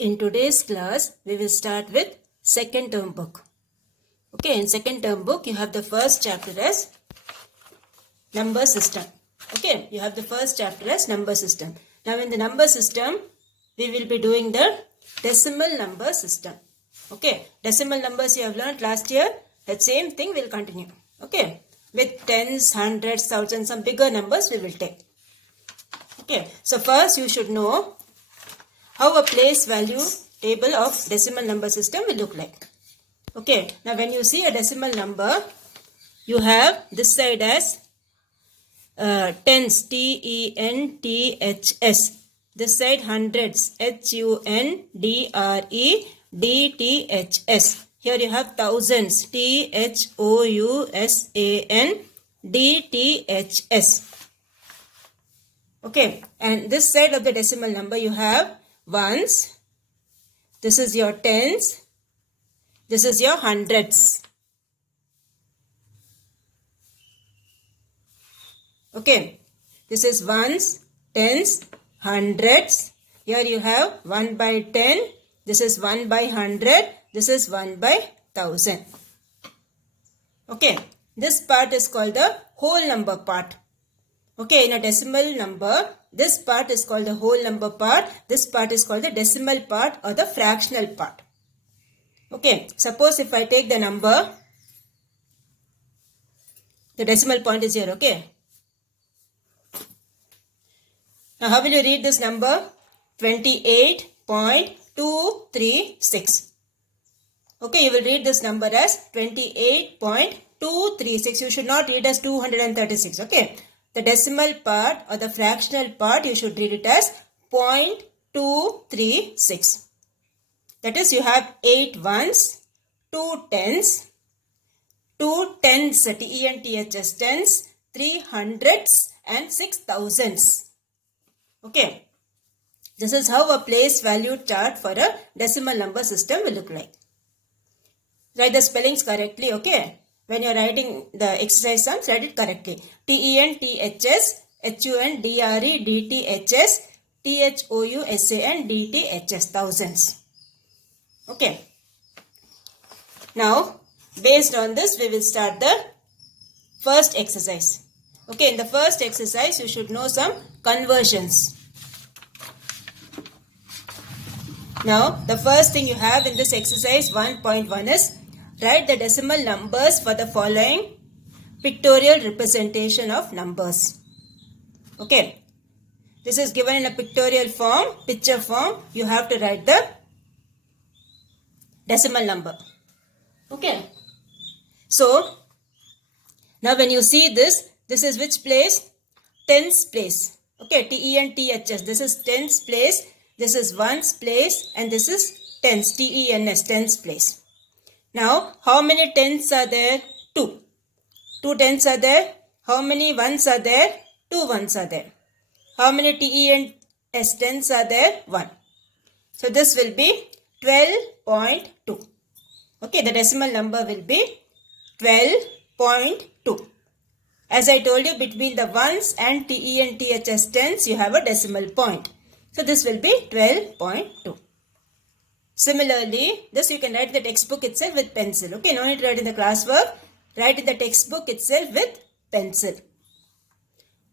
In today's class, we will start with second term book. Okay, in second term book, you have the first chapter as number system. Okay, you have the first chapter as number system. Now, in the number system, we will be doing the decimal number system. Okay, decimal numbers you have learned last year. That same thing will continue. Okay, with tens, hundreds, thousands, some bigger numbers we will take. Okay, so first you should know how a place value table of decimal number system will look like. Okay, now when you see a decimal number, you have this side as tens, T-E-N-T-H-S. This side hundreds, H-U-N-D-R-E-D-T-H-S. Here you have thousands, T-H-O-U-S-A-N-D-T-H-S. Okay, and this side of the decimal number you have ones, this is your tens, this is your hundreds. Okay, this is ones, tens, hundreds. Here you have 1 by 10, this is 1 by 100, this is 1 by 1000. Okay, this part is called the whole number part. Okay, in a decimal number, this part is called the whole number part. This part is called the decimal part or the fractional part. Okay, suppose if I take the number, the decimal point is here, okay. Now, how will you read this number? 28.236. Okay, you will read this number as 28.236. You should not read as 236, okay. The decimal part or the fractional part, you should read it as 0.236. That is, you have 8 ones, 2 tens, 2 tens, T-E-N-T-H-S, tens, 3 hundreds and 6 thousands. Okay. This is how a place value chart for a decimal number system will look like. Write the spellings correctly, okay. When you are writing the exercise sums, write it correctly. T-E-N-T-H-S, H-U-N-D-R-E-D-T-H-S, T-H-O-U-S-A-N-D-T-H-S, thousands. Okay. Now, based on this, we will start the first exercise. Okay, in the first exercise, you should know some conversions. Now, the first thing you have in this exercise 1.1 is write the decimal numbers for the following pictorial representation of numbers. Okay. This is given in a pictorial form, picture form. You have to write the decimal number. Okay. So, now when you see this, this is which place? Tens place. Okay, T-E-N-T-H-S. This is tens place. This is ones place. And this is tens, T-E-N-S, tens place. Now, how many tens are there? 2. 2 tens are there. How many ones are there? 2 ones are there. How many T-E-N-S tens are there? 1. So, this will be 12.2. Okay, the decimal number will be 12.2. As I told you, between the ones and T-E-N-T-H-S tens, you have a decimal point. So, this will be 12.2. Similarly, this you can write in the textbook itself with pencil. Okay, no need to write in the classwork. Write in the textbook itself with pencil.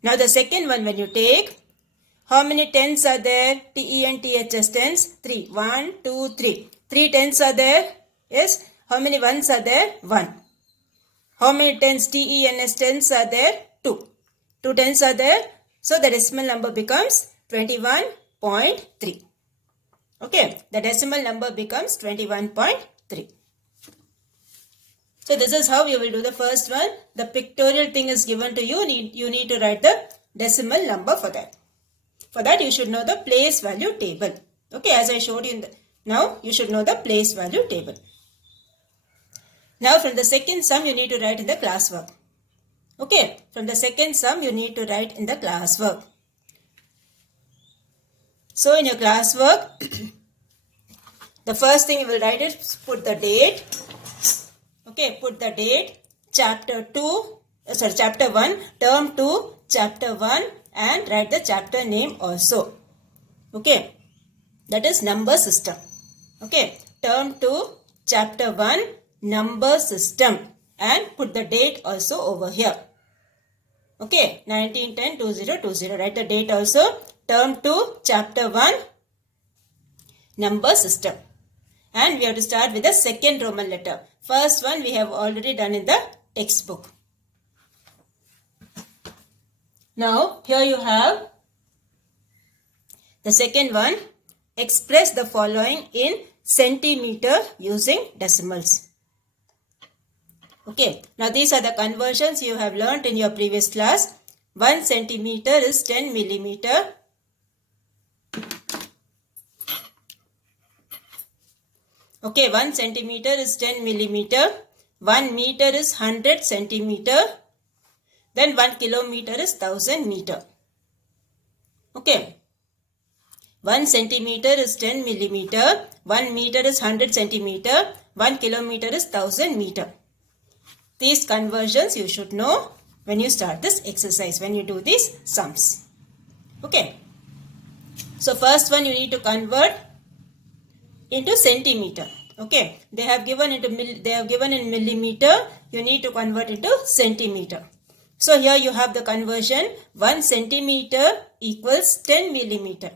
Now the second one, when you take, how many tens are there? T-E-N-T-H-S tens? 3. 1, 2, 3. 3 tens are there? Yes. How many ones are there? 1. How many tens? T-E-N-S tens are there? 2. 2 tens are there? So the decimal number becomes 21.3. Okay, the decimal number becomes 21.3. So this is how you will do the first one. The pictorial thing is given to you. You need to write the decimal number for that. For that, you should know the place value table. Okay, as I showed you now, you should know the place value table. Now, from the second sum, you need to write in the classwork. Okay, from the second sum, you need to write in the classwork. So, in your classwork, the first thing you will write is put the date. Okay, put the date, chapter 1, term 2, chapter 1 and write the chapter name also. Okay. that is number system. Okay, term 2, chapter 1, number system, and put the date also over here. Okay, 1910-2020, write the date also. Term 2, chapter 1, number system. And we have to start with the second Roman letter. First one we have already done in the textbook. Now, here you have the second one. Express the following in centimeter using decimals. Okay, now these are the conversions you have learnt in your previous class. 1 centimeter is 10 millimeter. Okay, 1 centimeter is 10 millimeter. 1 meter is 100 centimeter. Then 1 kilometer is 1000 meter. Okay. 1 centimeter is 10 millimeter. 1 meter is 100 centimeter. 1 kilometer is 1000 meter. These conversions you should know when you start this exercise, when you do these sums. Okay. So first one you need to convert into centimeter. Okay. They have given in millimeter. You need to convert into centimeter. So here you have the conversion. 1 centimeter equals 10 millimeter.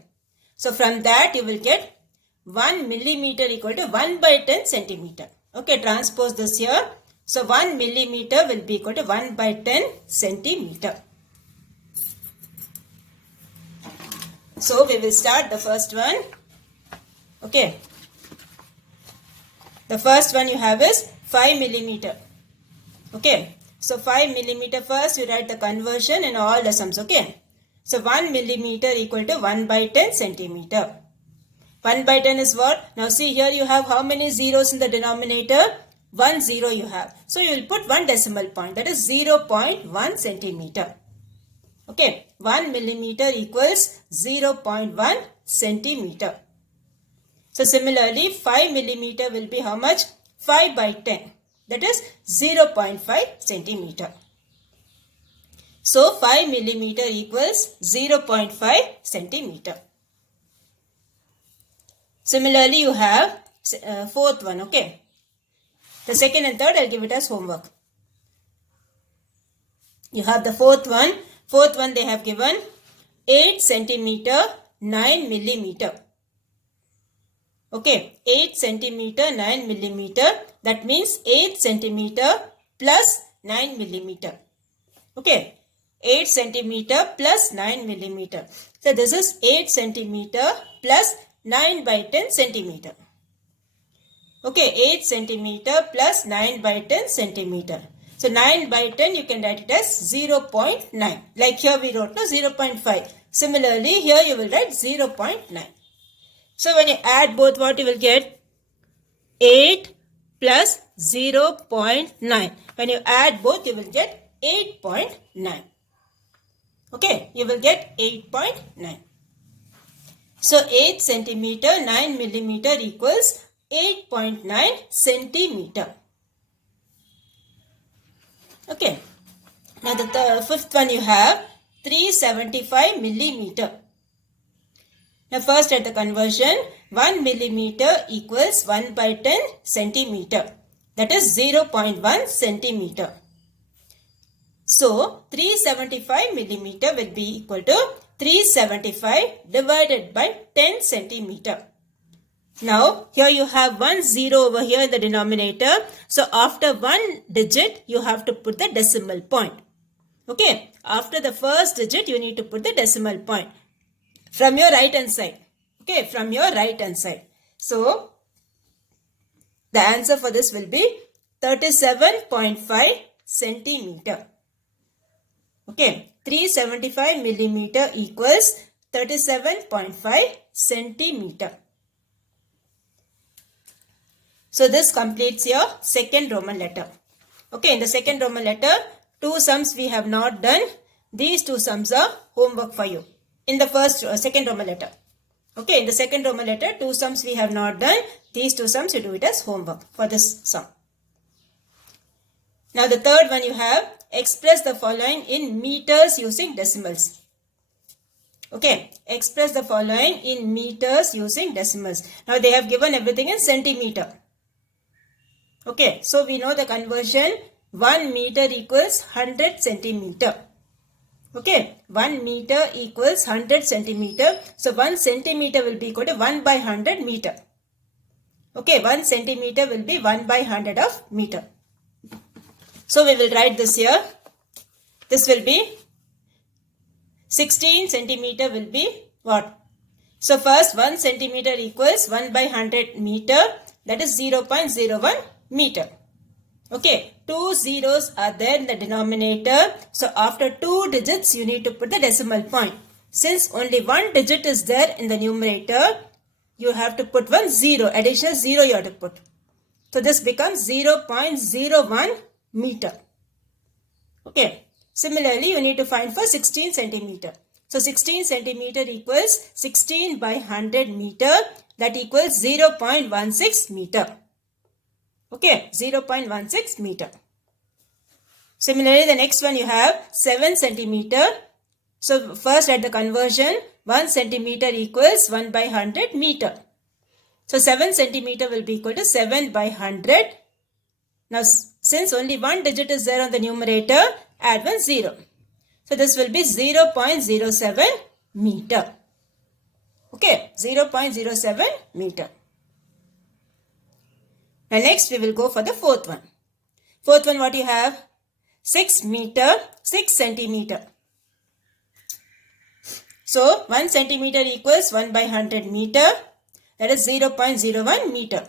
So from that you will get 1 millimeter equal to 1 by 10 centimeter. Okay, transpose this here. So 1 millimeter will be equal to 1 by 10 centimeter. So we will start the first one. Okay. The first one you have is 5 millimeter. Okay. So 5 millimeter first you write the conversion in all the sums. Okay. So 1 millimeter equal to 1 by 10 centimeter. 1 by 10 is what? Now see here you have how many zeros in the denominator? 1 0 you have. So you will put 1 decimal point, that is 0.1 centimeter. Okay, 1 millimeter equals 0.1 centimeter. So similarly 5 millimeter will be how much? 5 by 10, that is 0.5 centimeter. So 5 millimeter equals 0.5 centimeter. Similarly you have fourth one. Okay. The second and third I will give it as homework. You have the fourth one. Fourth one they have given 8 centimeter 9 millimeter. Okay, 8 centimeter 9 millimeter. That means 8 centimeter plus 9 millimeter. Okay, 8 centimeter plus 9 millimeter. So this is 8 centimeter plus 9 by 10 centimeter. Okay, 8 centimeter plus 9 by 10 centimeter. So 9 by 10 you can write it as 0.9. Like here we wrote no 0.5. Similarly here you will write 0.9. So when you add both, what you will get? 8 plus 0.9. When you add both you will get 8.9. Okay, you will get 8.9. So 8 centimeter 9 millimeter equals 8.9 centimeter. Okay. Now the fifth one you have 375 millimeter. Now first at the conversion, 1 millimeter equals 1 by 10 centimeter. That is 0.1 centimeter. So 375 millimeter will be equal to 375 divided by 10 centimeter. Now here you have 1 0 over here in the denominator. So after one digit you have to put the decimal point. Okay. After the first digit you need to put the decimal point. From your right hand side. Okay. From your right hand side. So the answer for this will be 37.5 centimeter. Okay. 375 millimeter equals 37.5 centimeter. So this completes your second Roman letter. Okay, in the second Roman letter, 2 sums we have not done. These 2 sums are homework for you. In the second Roman letter. Okay, in the second Roman letter, 2 sums we have not done. These 2 sums you do it as homework for this sum. Now the third one you have, express the following in meters using decimals. Okay, express the following in meters using decimals. Now they have given everything in centimeter. Okay, so we know the conversion 1 meter equals 100 centimeter. Okay, 1 meter equals 100 centimeter. So 1 centimeter will be equal to 1 by 100 meter. Okay, 1 centimeter will be 1 by 100 of meter. So we will write this here. This will be 16 centimeter will be what? So first 1 centimeter equals 1 by 100 meter, that is 0.01 meter. Okay, 2 zeros are there in the denominator. So after 2 digits you need to put the decimal point. Since only 1 digit is there in the numerator, you have to put 1 zero, additional 0 you have to put. So this becomes 0.01 meter. Okay. Similarly, you need to find for 16 centimeter. So 16 centimeter equals 16 by 100 meter, that equals 0.16 meter. Okay, 0.16 meter. Similarly, the next one you have 7 centimeter. So first at the conversion, 1 centimeter equals 1 by 100 meter. So 7 centimeter will be equal to 7 by 100. Now since only 1 digit is there on the numerator, add 1 0. So this will be 0.07 meter. Okay, 0.07 meter. Now next we will go for the fourth one. Fourth one, what you have? 6 meter, 6 centimeter. So 1 centimeter equals 1 by 100 meter, that is 0.01 meter.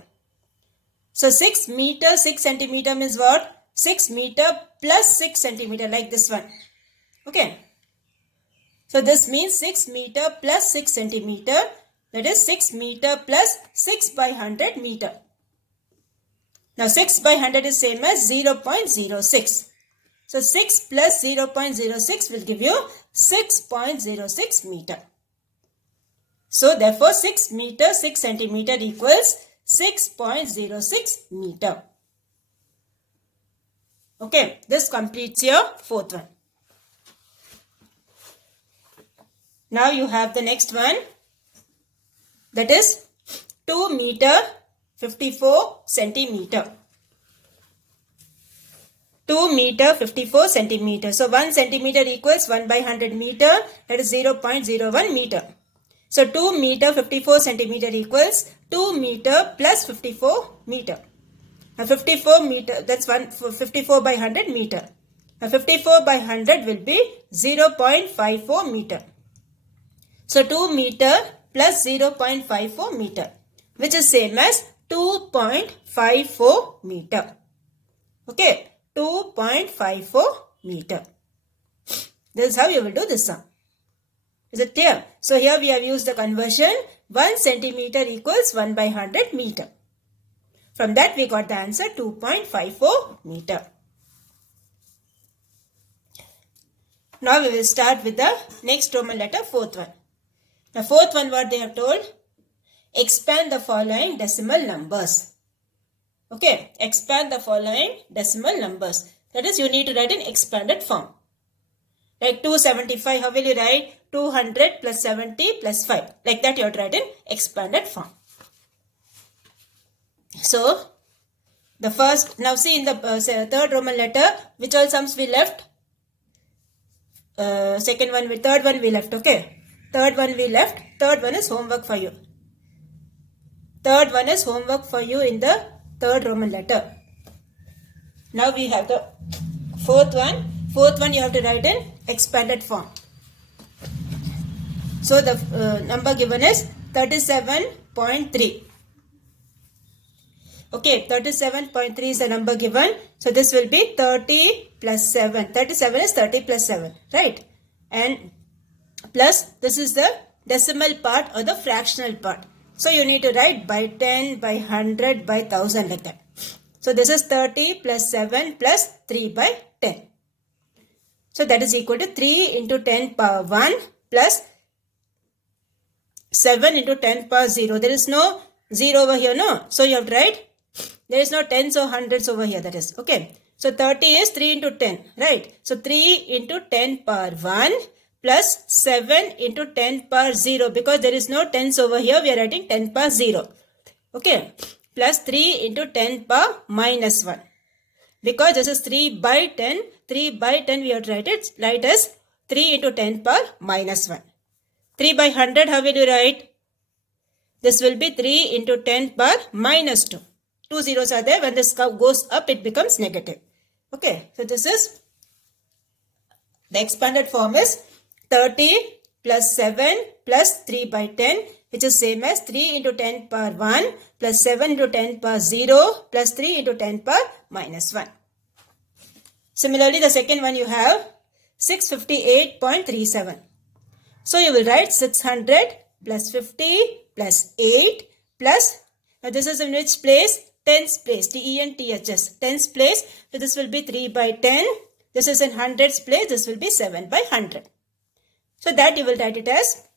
So 6 meter, 6 centimeter means what? 6 meter plus 6 centimeter, like this one. Okay. So this means 6 meter plus 6 centimeter, that is 6 meter plus 6 by 100 meter. Now 6 by 100 is same as 0.06. So 6 plus 0.06 will give you 6.06 meter. So therefore 6 meter, 6 centimeter equals 6.06 meter. Okay, this completes your fourth one. Now you have the next one, that is 2 meter 54 centimeter. 2 meter 54 centimeter. So 1 centimeter equals 1 by 100 meter, that is 0.01 meter. So 2 meter 54 centimeter equals 2 meter plus 54 meter. Now 54 meter, that's 54 by 100 meter. Now 54 by 100 will be 0.54 meter. So 2 meter plus 0.54 meter, which is same as 2.54 meter. Okay, 2.54 meter. This is how you will do this sum. Is it clear? So here we have used the conversion 1 centimeter equals 1 by 100 meter. From that we got the answer 2.54 meter. Now we will start with the next Roman letter, fourth one. The fourth one, what they have told? Expand the following decimal numbers. Okay, expand the following decimal numbers. That is, you need to write in expanded form. Like 275, how will you write? 200 plus 70 plus 5. Like that you have to write in expanded form. So, the first, now see in the third Roman letter, which all sums we left? Third one we left, okay. Third one we left. Third one is homework for you. Third one is homework for you in the third Roman letter. Now we have the fourth one. Fourth one you have to write in expanded form. So the number given is 37.3. Okay, 37.3 is the number given. So this will be 30 plus 7. 37 is 30 plus 7, right? And plus this is the decimal part or the fractional part. So you need to write by 10, by 100, by 1000 like that. So this is 30 plus 7 plus 3 by 10. So that is equal to 3 into 10 power 1 plus 7 into 10 power 0. There is no 0 over here, no. So you have to write, there is no tens or hundreds over here, that is. Okay. So 30 is 3 into 10, right. So 3 into 10 power 1 plus 7 into 10 power 0. Because there is no tens over here, we are writing 10 power 0. Okay. Plus 3 into 10 power minus 1. Because this is 3 by 10. 3 by 10 we have to write as 3 into 10 power minus 1. 3 by 100, how will you write? This will be 3 into 10 power minus 2. 2 zeros are there. When this goes up, it becomes negative. Okay. So this is, the expanded form is 30 plus 7 plus 3 by 10, which is same as 3 into 10 power 1 plus 7 into 10 power 0 plus 3 into 10 power minus 1. Similarly, the second one you have 658.37. So you will write 600 plus 50 plus 8 plus, now this is in which place? Tens place, TENTHS, tens place. So this will be 3 by 10. This is in hundreds place. This will be 7 by 100. So that you will write it as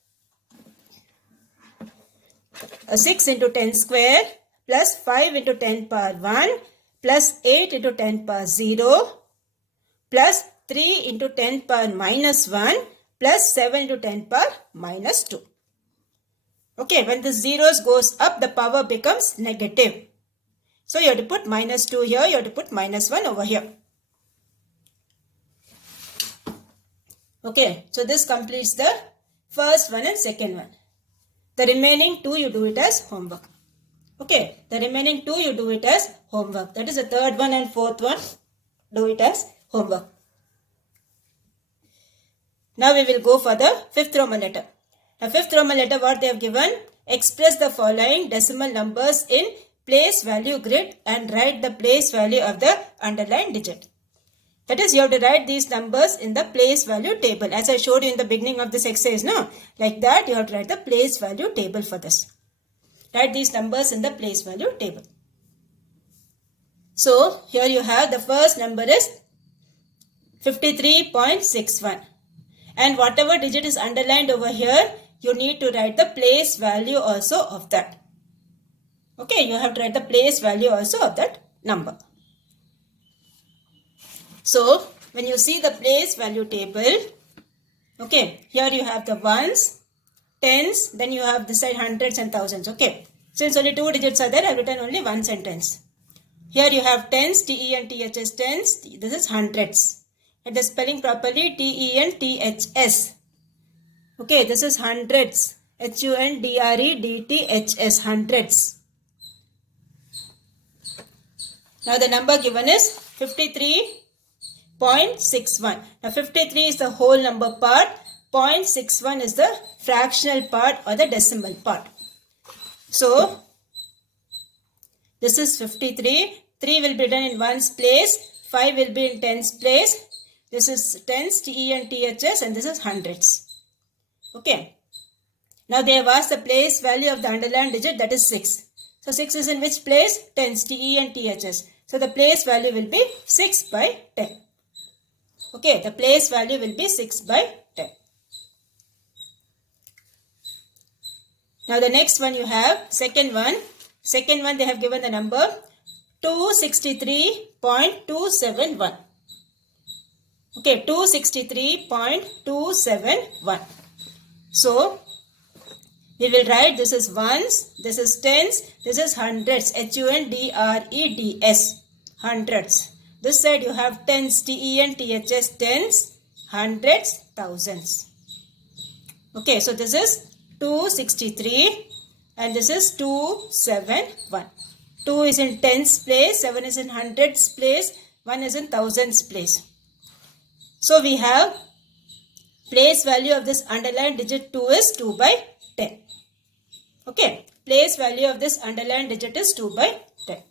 6 into 10 square plus 5 into 10 power 1 plus 8 into 10 power 0 plus 3 into 10 power minus 1 plus 7 into 10 power minus 2. Okay, when the zeros goes up, the power becomes negative. So you have to put minus 2 here, you have to put minus 1 over here. Okay, so this completes the first one and second one. The remaining 2 you do it as homework. Okay, the remaining 2 you do it as homework. That is the third one and fourth one. Do it as homework. Now we will go for the fifth Roman letter. Now fifth Roman letter, what they have given? Express the following decimal numbers in place value grid and write the place value of the underlined digit. That is, you have to write these numbers in the place value table. As I showed you in the beginning of this exercise, no? Like that, you have to write the place value table for this. Write these numbers in the place value table. So, here you have the first number is 53.61. And whatever digit is underlined over here, you need to write the place value also of that. Okay, you have to write the place value also of that number. So, when you see the place value table, okay, here you have the ones, tens, then you have this side hundreds and thousands, okay. Since only 2 digits are there, I have written only one sentence. Here you have tens, TENTHS, tens, this is hundreds. It is spelling properly, TENTHS. Okay, this is hundreds, HUNDREDTHS, hundreds. Now the number given is 53.61. Now 53 is the whole number part, 0.61 is the fractional part or the decimal part. So this is 53, 3 will be written in ones place, 5 will be in tens place, this is tens, TENTHS, and this is hundreds. Okay. Now they have asked the place value of the underlined digit, that is 6. So 6 is in which place? Tens, TENTHS. So the place value will be 6 by 10. Okay, the place value will be 6 by 10. Now the next one you have, second one. Second one they have given the number 263.271. Okay, 263.271. So, we will write this is ones, this is tens, this is hundreds, HUNDREDS, hundreds. This side you have tens, TENTHS, tens, hundreds, thousands. Okay, so this is 263 and this is 271. 2 is in tens place, 7 is in hundreds place, 1 is in thousands place. So we have place value of this underlined digit 2 is 2 by 10. Okay, place value of this underlined digit is 2 by 10.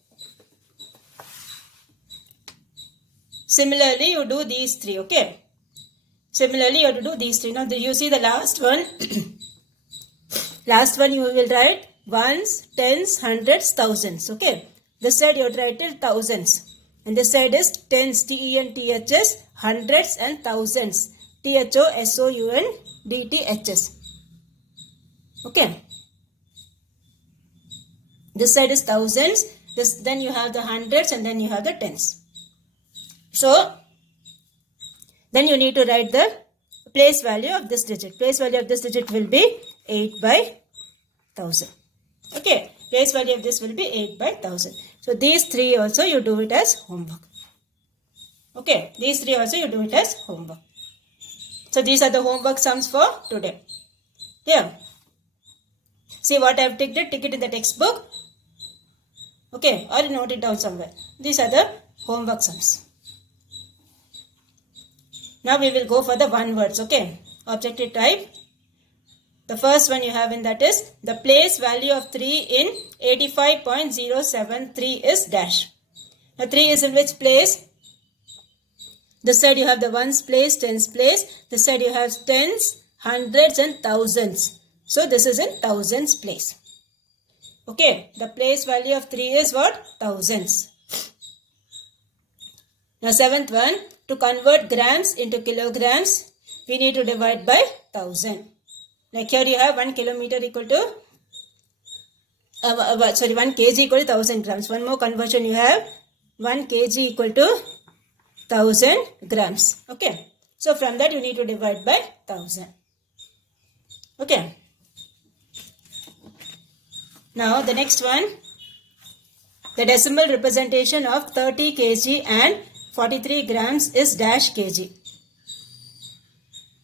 Similarly, you do these three, okay. Similarly, you have to do these three. Now, you see the last one. Last one you will write ones, tens, hundreds, thousands, okay. This side you have to write it thousands. And this side is tens, TENTHS, hundreds and thousands, THOSOUNDTHS. Okay. This side is thousands, then you have the hundreds and then you have the tens. So, then you need to write the place value of this digit. Place value of this digit will be 8 by 1000. Okay, place value of this will be 8 by 1000. So these three also you do it as homework. Okay, these three also you do it as homework. So these are the homework sums for today. Here, see what I have ticked it. Tick it in the textbook. Okay, or note it down somewhere. These are the homework sums. Now we will go for the one words. Okay, objective type. The first one you have in that is the place value of 3 in 85.073 is dash. Now 3 is in which place? This side you have the ones place, tens place. This side you have tens, hundreds and thousands. So this is in thousands place. Okay, the place value of 3 is what? Thousands. Now seventh one, to convert grams into kilograms, we need to divide by 1000. Like here you have 1 kilometer equal to, 1 kg equal to 1000 grams. One more conversion you have, 1 kg equal to 1000 grams. Okay. So from that you need to divide by 1000. Okay. Now the next one, the decimal representation of 30 kg and 43 grams is dash kg.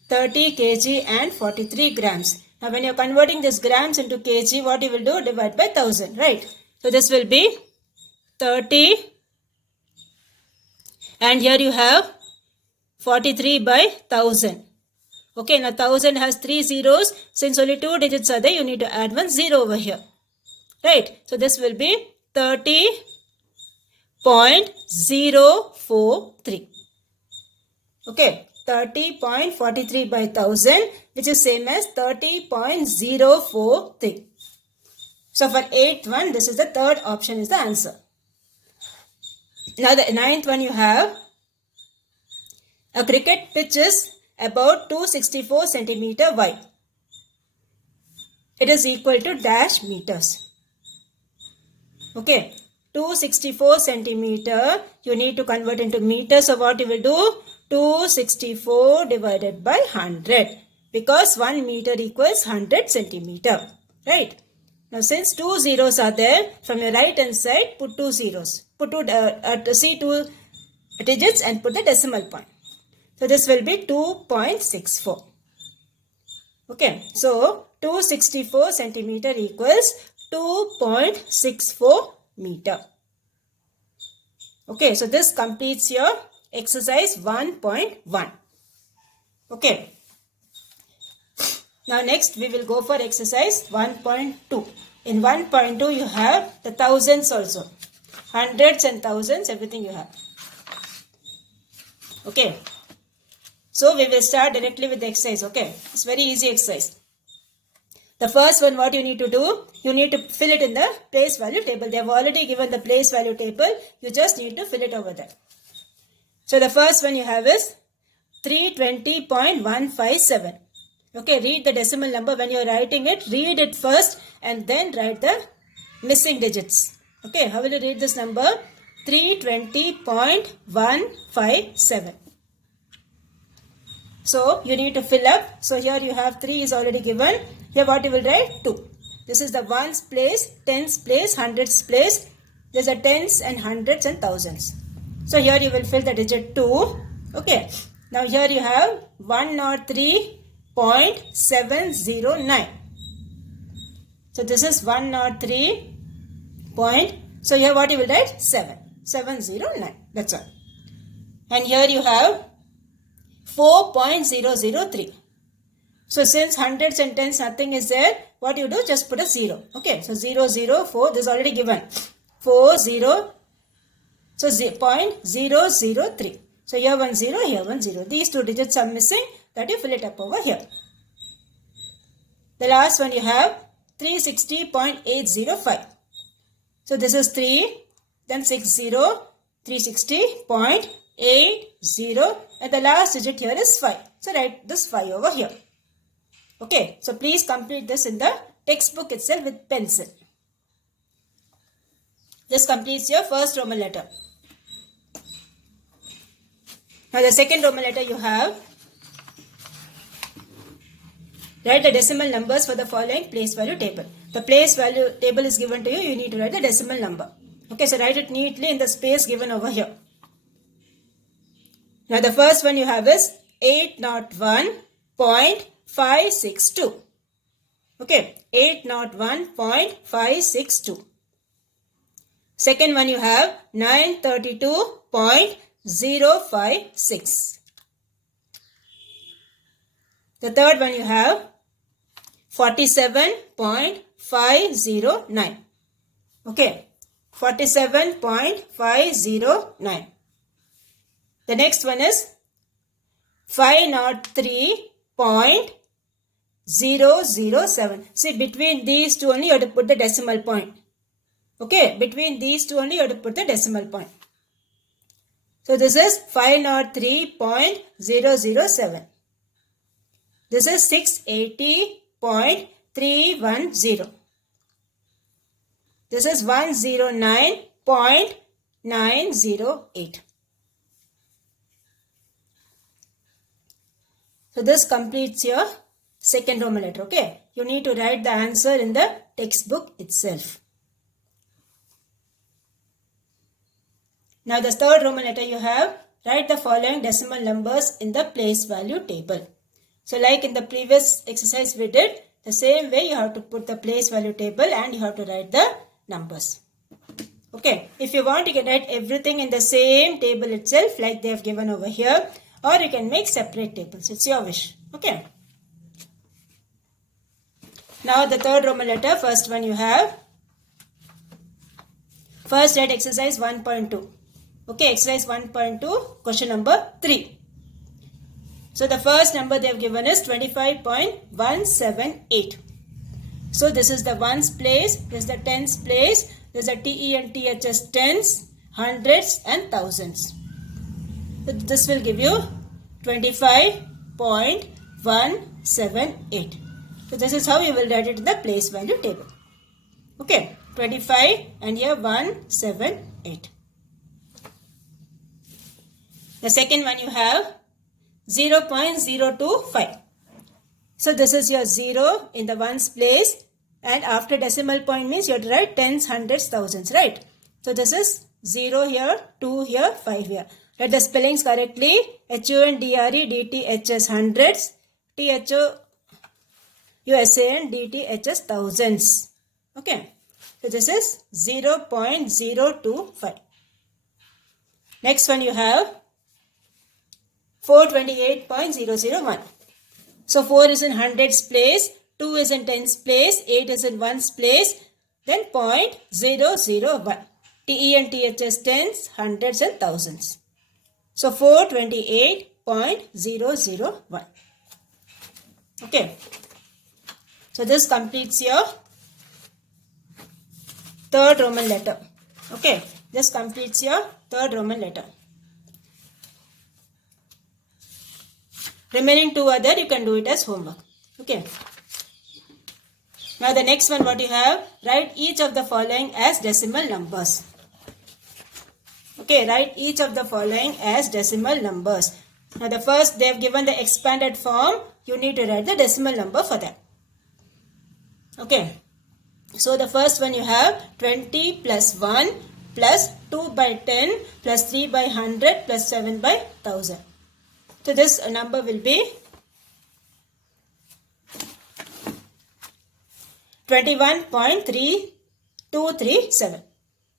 30 kg and 43 grams. Now when you are converting this grams into kg, what you will do? Divide by 1000, right? So this will be 30 and here you have 43 by 1000. Okay, now 1000 has 3 zeros. Since only 2 digits are there, you need to add 1 zero over here. Right? So this will be 30.043. Okay, 30.43 by 1000, which is same as 30.043. So for 8th one, this is the third option is the answer. Now the 9th one you have, a cricket pitch is about 264 centimeter wide. It is equal to dash meters. Okay, 264 centimeter, you need to convert into meters. So what you will do? 264 divided by 100, because 1 meter equals 100 centimeter. Right? Now since 2 zeros are there, from your right hand side, put 2 zeros. Put see 2 digits and put the decimal point. So this will be 2.64. Okay, so 264 centimeter equals 2.64 meter. Okay, so this completes your exercise 1.1. Okay. Now next we will go for exercise 1.2. In 1.2 you have the thousands also. Hundreds and thousands, everything you have. Okay. So we will start directly with the exercise. Okay. It's very easy exercise. The first one, what you need to do, you need to fill it in the place value table. They have already given the place value table. You just need to fill it over there. So the first one you have is 320.157. Okay, read the decimal number. When you are writing it, read it first and then write the missing digits. Okay, how will you read this number? 320.157. So you need to fill up. So here you have 3 is already given. Here what you will write? 2. This is the ones place, tens place, hundreds place. There's a tens and hundreds and thousands. So here you will fill the digit 2. Okay. Now here you have 103.709. So this is 103. So here what you will write? 7. 709. That's all. And here you have 4.003. So since hundreds and tens nothing is there, what you do? Just put a 0. Okay. So 004. This is already given. 40. So 0.003. So here 1 0, here 1 0. These 2 digits are missing. That you fill it up over here. The last one you have 360.805. So this is 3, then 60, 360.80, and the last digit here is 5. So write this 5 over here. Okay, so please complete this in the textbook itself with pencil. This completes your first Roman letter. Now the second Roman letter you have Write the decimal numbers for the following place value table. The place value table is given to you. You need to write the decimal number. Okay, so write it neatly in the space given over here. Now the first one you have is 801.562. Okay, 801.562. Second one you have 932.056. The third one you have 47.509. Okay, 47.509. The next one is 503.007. See, between these two only you have to put the decimal point. Okay, between these two only you have to put the decimal point. So this is 503.007. This is 680.310. This is 109.908. So this completes your second Roman letter. Okay, you need to write the answer in the textbook itself. Now the third Roman letter you have, write the following decimal numbers in the place value table. So like in the previous exercise we did, the same way you have to put the place value table and you have to write the numbers. Okay, if you want you can write everything in the same table itself like they have given over here, or you can make separate tables. It's your wish. Okay. Now the third Roman letter, first one you have. First write exercise 1.2. Okay, exercise 1.2, question number 3. So the first number they have given is 25.178. So this is the ones place, this is the tens place, this is the TE and THS tens, hundreds and thousands. So this will give you 25.178. So this is how you will write it in the place value table. Okay, 25 and here 178. The second one you have 0.025. So this is your 0 in the ones place, and after decimal point means you have to write tens, hundreds, thousands, right? So this is 0 here, 2 here, 5 here. Write the spellings correctly. HUNDRE DTHS hundreds, THOUSAN DTHS thousands. Okay. So this is 0.025. Next one you have 428.001. So 4 is in hundreds place, 2 is in tens place, 8 is in ones place, then 0.001. TE and THS tens, hundreds and thousands. So 428.001. Okay. So this completes your third Roman letter. Okay. This completes your third Roman letter. Remaining two other you can do it as homework. Okay. Now the next one what you have, write each of the following as decimal numbers. Okay, write each of the following as decimal numbers. Now the first they have given the expanded form, you need to write the decimal number for that. Okay. So the first one you have 20 plus 1 plus 2 by 10 plus 3 by 100 plus 7 by 1000. So this number will be 21.3237.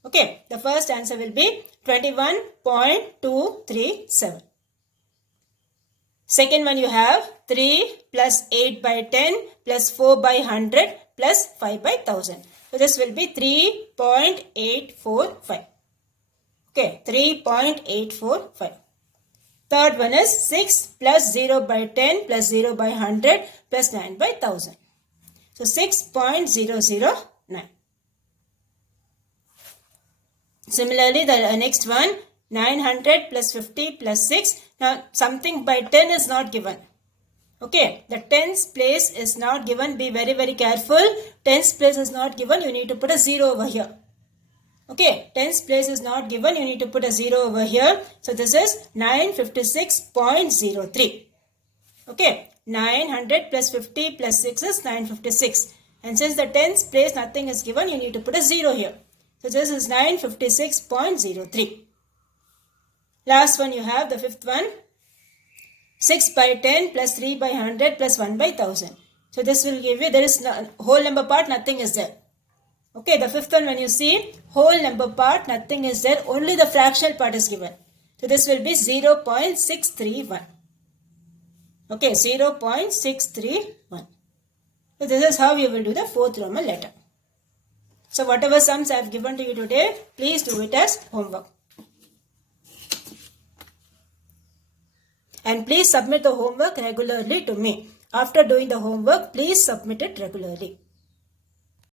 Okay, the first answer will be 21.237. Second one you have 3 plus 8 by 10 plus 4 by 100 plus 5 by 1000. So this will be 3.845. Okay, 3.845. Third one is 6 plus 0 by 10 plus 0 by 100 plus 9 by 1000. So 6.009. Similarly, the next one 900 plus 50 plus 6. Now something by 10 is not given. Okay, the tens place is not given. Be very careful. Tens place is not given. You need to put a 0 over here. Okay, tens place is not given. You need to put a 0 over here. So this is 956.03. Okay, 900 plus 50 plus 6 is 956. And since the tens place nothing is given, you need to put a 0 here. So this is 956.03. Last one you have, the fifth one. 6 by 10 plus 3 by 100 plus 1 by 1000. So this will give you, there is no, whole number part, nothing is there. Okay, the fifth one, when you see whole number part, nothing is there, only the fractional part is given. So this will be 0.631. Okay, 0.631. So this is how you will do the fourth Roman letter. So whatever sums I have given to you today, please do it as homework. And please submit the homework regularly to me. After doing the homework, please submit it regularly.